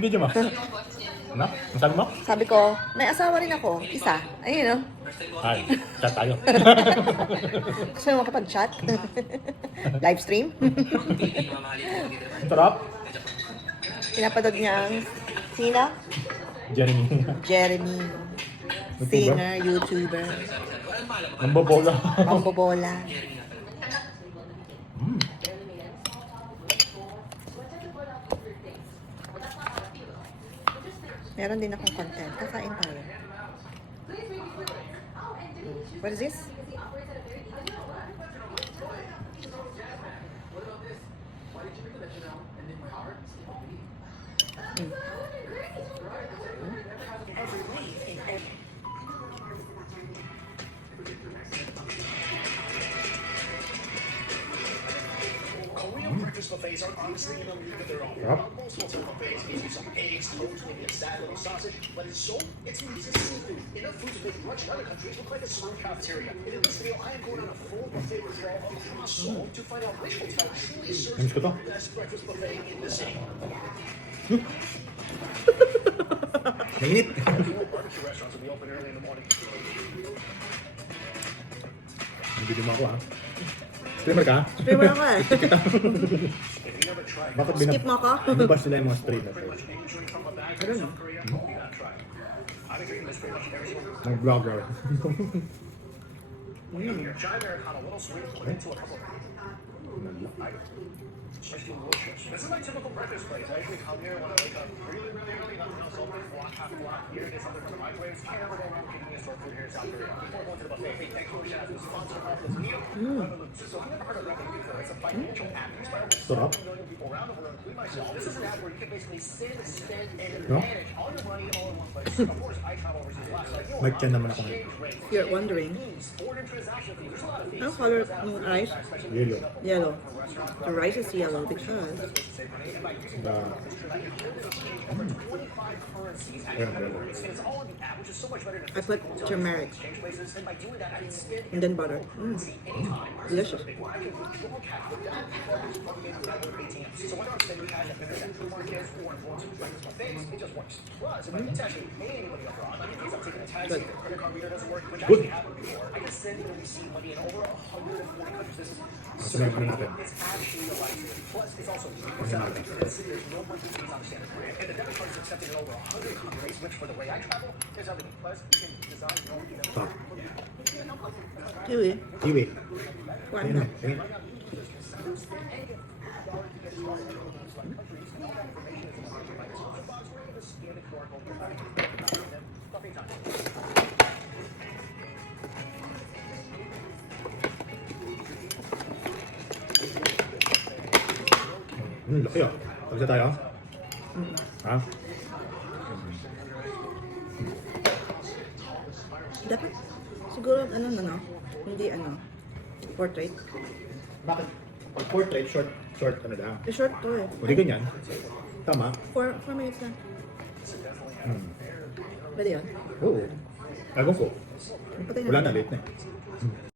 Video mo. Ano? Ang sabi mo? Sabi ko, may asawa rin ako. Isa. Ayun, no? Ay, chat tayo. Gusto mo makapag-chat? Live stream? Ang sarap. Pinapanood niya ang sino? Jeremy. Jeremy. Singer, YouTuber. Ang bobola. Pambobola. Meron din akong content. Kakain tayo. What is this? Breakfast buffets are honestly, you know, but they're all Yep. most hotel buffets gives you some eggs, toast, maybe a sad little sausage, but it's so it's just seafood. Enough food to make brunch in other countries look like a small cafeteria. And in this video, I am going on a full buffet withdrawal across Seoul to find out which hotel truly serves Miss ko to. the best breakfast buffet in the city. Mainit. Barbecue restaurants will be open early in the morning. Video mo ako ha. Streamer ka? Streamer ako eh. Bakit Skip mo ako? binabas nila yung mga streamer? I don't know. Nag-vlogger. Chai Americano, a little sweet, put into a couple of This is my typical breakfast place. I usually come here when I wake up really, really early, nothing else open, walk half a block, here, get something from the microwaves. Can't ever go wrong getting store food here in South Korea. Before going to the buffet, hey, thank you, chef, who sponsored off this meal. So if you've never heard of Revenue before, it's a financial app used by over Sarap. 7 million people around the world, including myself. This is an app where you can basically send, spend, and No? manage all your money all in one place. Of course, I travel overseas a lot, so I know Mic check naman ako ngayon. exchange rates, You're wondering, fees, foreign transaction fees. There's a lot of fees. anong color ng rice? Yellow. Yellow. The rice is yellow because I put turmeric and then butter. Delicious. So whether I'm spending cash at vendors at supermarkets or in forms of breakfast buffets, it just works. Plus, if I need to actually pay anybody abroad, like in case I'm taking a taxi, Good. the credit card reader doesn't work, which Good. actually happened before, I can send and receive money in over 140 countries. This is Ito na yung natin. it's actually a lifesaver. Plus, it's also there's no monthly fees on the standard plan, and the debit card is accepted in over 100 countries, which for the way I travel is everything. Plus, you can design your own email. Stop. Kiwi. Kiwi. Kuhaan Ayun na. na. Ayun. Laki ah. Pagsa tayo? Ha? Dapat siguro ano na no? Hindi ano. Portrait. Bakit? Pag portrait, short ano daw? Short to eh. Hindi ganyan. Tama? 4 minutes na. Pwede yun. Oo. Ewan ko. Patay na. Wala na, late na eh.